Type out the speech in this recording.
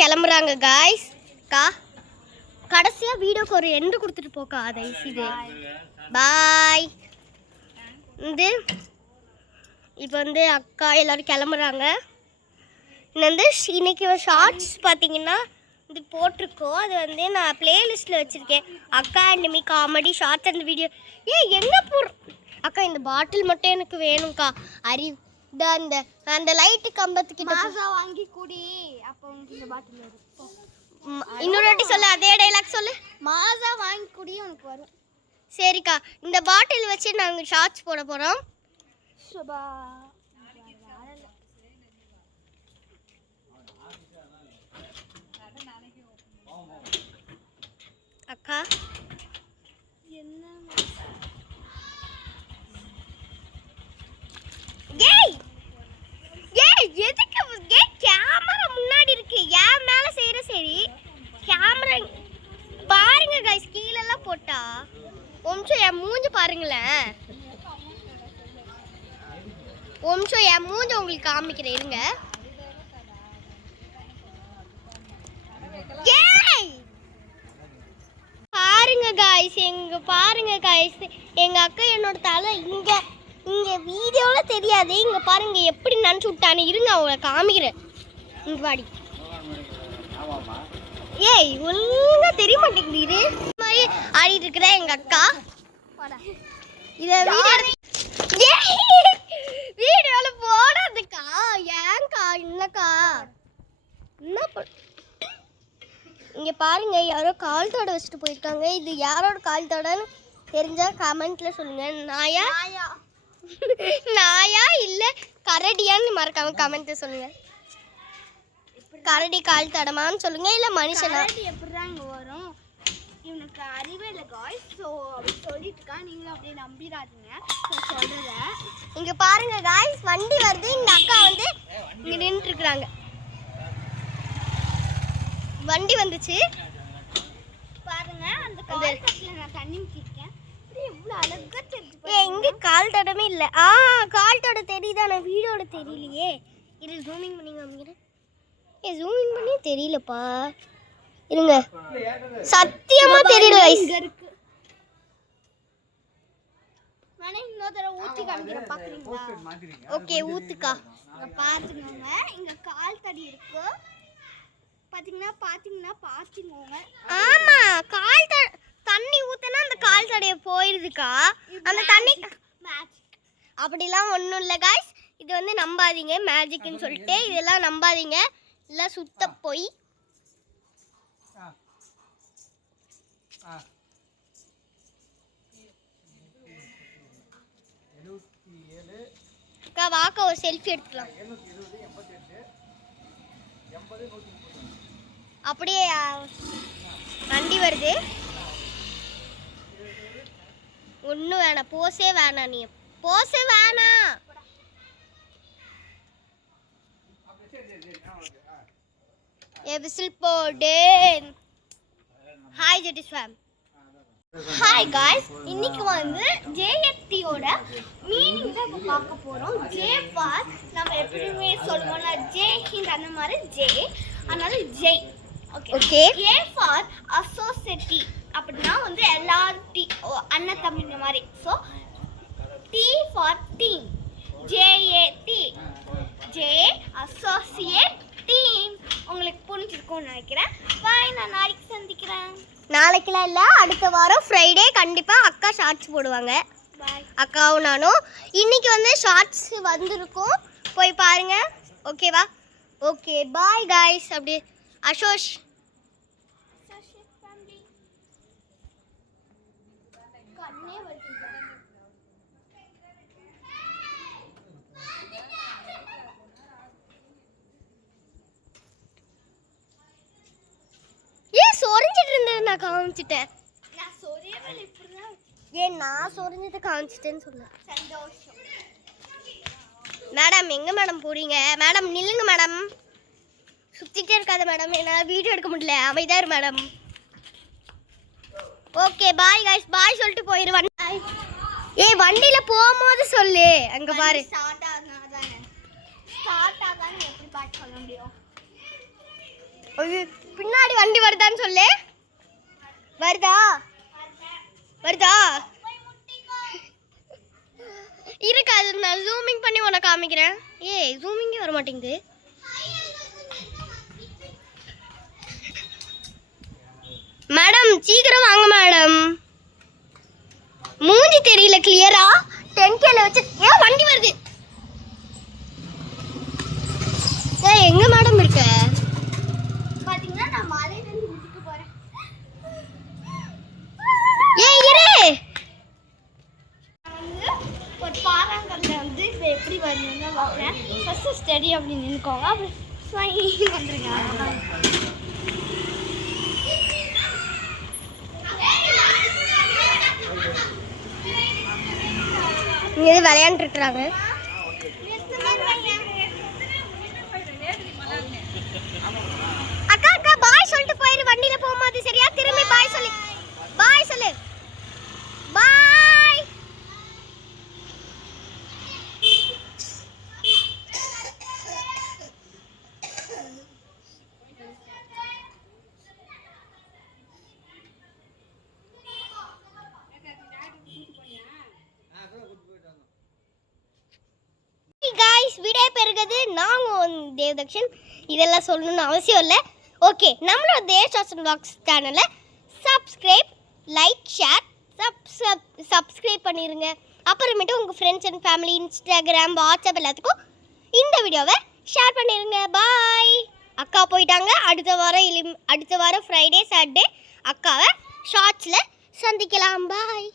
கிளம்புறாங்க காய்ஸ். கடைசியா வீடியோக்கு ஒரு எண்டு கொடுத்துட்டு போக்கா தயவுசெய்து. பாய். இப்போ அக்கா எல்லாரும் கிளம்புறாங்க. இன்னைக்கு ஷார்ட்ஸ் பார்த்தீங்கன்னா இது போட்டிருக்கோம். அது நான் பிளேலிஸ்ட்டில் வச்சுருக்கேன். அக்கா அண்ட் மீ காமெடி ஷார்ட்ஸ் அந்த வீடியோ. எங்கே அக்கா இந்த பாட்டில் மட்டும் எனக்கு வேணும்க்கா. அந்த லைட்டு கம்பத்துக்கிட்ட வாங்கி கூடி. அப்போ இந்த பாட்டில் வரும். இன்னொரு வாட்டி சொல்லு, அதே டைலாக் சொல்லு. மாசா வாங்கி கூடி உனக்கு வரும். சரிக்கா, இந்த பாட்டில் வச்சு நாங்கள் ஷார்ட்ஸ் போட போகிறோம். அக்கா என்ன எதுக்கு கேமரா முன்னாடி இருக்கு? ஏன் மேல செய்யற? சரி கேமரா பாருங்க गाइस, கீழ எல்லாம் போட்டா ஒம்சம் என் மூஞ்சி பாருங்களேன். ஒம்சம் என் மூஞ்சி உங்களுக்கு காமிக்கிறேன் இருங்க. பாருங்க गाइस, பாருங்க गाइस, எங்க அக்கா என்னோட தலை இங்க வீடியோல தெரியாது. இங்க பாருங்க எப்படி நினைச்சு விட்டானே. இருங்க அவங்கள காமிக்கிறேன். இங்க வாடி. ஒழுங்கா தெரிய மாட்டேங்குது. இது மாதிரி ஆடிட்டு இருக்கிற எங்க அக்கா. இத வீடியோல போடாதுக்கா. ஏன்க்கா? இல்லக்கா என்ன இங்க பாருங்க, யாரோ கால் தடை வச்சுட்டு போயிருக்காங்க. இது யாரோட கால் தடைன்னு தெரிஞ்சா கமெண்ட்ல சொல்லுங்க. நாயா இல்ல கரடியான்னு மறக்காம கமெண்ட்ல சொல்லுங்க. கரடி கால் தடமான்னு சொல்லுங்க, இல்ல மனுஷனா? எப்படிதான் இங்க வரும்? இவனுக்கு அறிவே இல்லை गाइस. ஸோ அப்படி சொல்லிட்டு இருக்கா. நீங்களும் அப்படியே நம்பிடாதீங்க சொல்றத. இங்க பாருங்க गाइस, வண்டி வருது. இந்த அக்கா இங்க நின்னுட்டு இருக்காங்க. வண்டி வந்துச்சு பாருங்க. அந்த கால் தடத்துல நான் தண்ணி ஊத்திட்டேன். இவ்வளவு அழகா தெரியுது. இங்க கால் தடமே இல்ல. கால் தட தெரியுதா? நான் வீடியோட தெரியலையே. இது ஜூமிங் பண்ணி காமிக்கிறேன். ஜூமிங் பண்ணி தெரியலப்பா. இருங்க, சத்தியமா தெரியல गाइस. இங்க இருக்கு. நானே இன்னொரு தடவை ஊத்தி காமிக்கிறேன், பாக்குறீங்களா? ஓகே, ஊத்துக்கா. பாத்துக்கோங்க, இங்க கால் தடி இருக்கு. பாத்தீங்கன்னா ஆமா, கால் தண்ணி ஊத்துனா அந்த கால் தடைய போயிருதுக்கா. அந்த தண்ணி மேஜிக் அப்படிலாம் ஒன்றும் இல்லை गाइस. இது நம்பாதீங்க, மேஜிக்னு சொல்லிட்டு இதெல்லாம் நம்பாதீங்க. எல்லாம் சுத்த போய். அக்கா வாக்கா ஒரு செல்ஃபி எடுத்துக்கலாம். அப்படியே வண்டி வருது. ஒன்றும் வேணாம், போஸே வேணாம். நீ போஸே வேணாம். விசில் போடு. ஹாய் ஜெட்டிஸ் ஃபேம். ஹாய் गाइस, இன்னைக்கு ஜேஎஃப்டியோட மீனிங் தான் பார்க்க போறோம். ஜே ஃபார் நம்ம எப்பவுமே சொல்லுவோம்ல ஜெய் ஹிந்த், அந்த மாதிரி ஜே, அதனால ஜெய். ஓகே. ஏ ஃபார் அசோசியேட்டி, அப்படின்னா எல்லாரும் அண்ணன் தம்பிங்க மாதிரி. So T for team, JAT, J associate team. உங்களுக்கு புரிஞ்சிருக்கும்னு நினைக்கிறேன். பாய், நான் நாளைக்கு சந்திக்கிறேன். நாளைக்கெல்லாம் இல்லை, அடுத்த வாரம் ஃப்ரைடே கண்டிப்பாக அக்கா ஷார்ட்ஸ் போடுவாங்க. பாய். அக்காவும் நானும் இன்னைக்கு ஷார்ட்ஸ் வந்திருக்கோம், போய் பாருங்க. ஓகேவா? Okay bye guys. அப்படி அசோஷ் சொரிஞ்சிட்டு இருந்தது நான் காமிச்சிட்டேன். நான் சொரிஞ்சதை காமிச்சிட்டேன்னு சொன்னேன். சந்தோஷம். மேடம் எங்க மேடம் போறீங்க? மேடம் நில்லுங்க மேடம். சுத்திட்டே இருக்காத மேடம், என்னால் வீடியோ எடுக்க முடியல. அமைதியா இரு madam. Okay bye guys. Bye சொல்லிட்டு போயிரு. வண்டியில போகும்போது சொல்லு. அங்க பாரு. ஸ்டார்ட் ஆகான்னு எப்படி பாட்டு சொல்ல முடியும்? பின்னாடி வண்டி வருதான்னு சொல்லு. வருதா வருதா இருக்காது. நான் ஜூமிங் பண்ணி உனக்கு காமிக்கிறேன். ஏய் ஜூமிங்கே வர மாட்டேங்குது. மேடம் சீக்கிரம் வாங்க மேடம். மூஞ்சி தெரியல கிளியரா. 10Kல வச்சு ஏன் வண்டி வருது? ஏய் எங்க மேடம் இருக்க? பாத்தீங்கன்னா நான் மலையில இருந்து குதிக்க போறேன். ஏய் இரு. நான் வந்து ஒரு பாறாங்கல்ல வந்து இப்போ எப்படி வரணும்னு பார்க்குறேன். ஃபர்ஸ்ட் ஸ்டடி அப்படி நின்றுக்கோங்க. அப்புறம் ஸ்வைங் வந்துருங்க. இங்க விளையாண்டு இருக்காங்க. அக்கா அக்கா பாய் சொல்லிட்டு போயிரு. வண்டியில போகும்போது சரியா திரும்பி பாய் சொல்லு. பாய் சொல்லு. பாய். guys வீடியோ பெருகுது. நாங்கள் தேவதக்ஷன் இதெல்லாம் சொல்லணும்னு அவசியம் இல்லை. ஓகே நம்மளோட தேவதாசன் vlogs சேனலை சப்ஸ்கிரைப் லைக் ஷேர் சப்ஸ்கிரைப் பண்ணிடுங்க. அப்புறமேட்டு உங்கள் friends and family Instagram WhatsApp எல்லாத்துக்கும் இந்த வீடியோவை ஷேர் பண்ணிடுங்க. பாய். அக்கா போயிட்டாங்க. அடுத்த வாரம் ஃப்ரைடே சாட்டர்டே அக்காவை ஷார்ட்ஸில் சந்திக்கலாம். பாய்.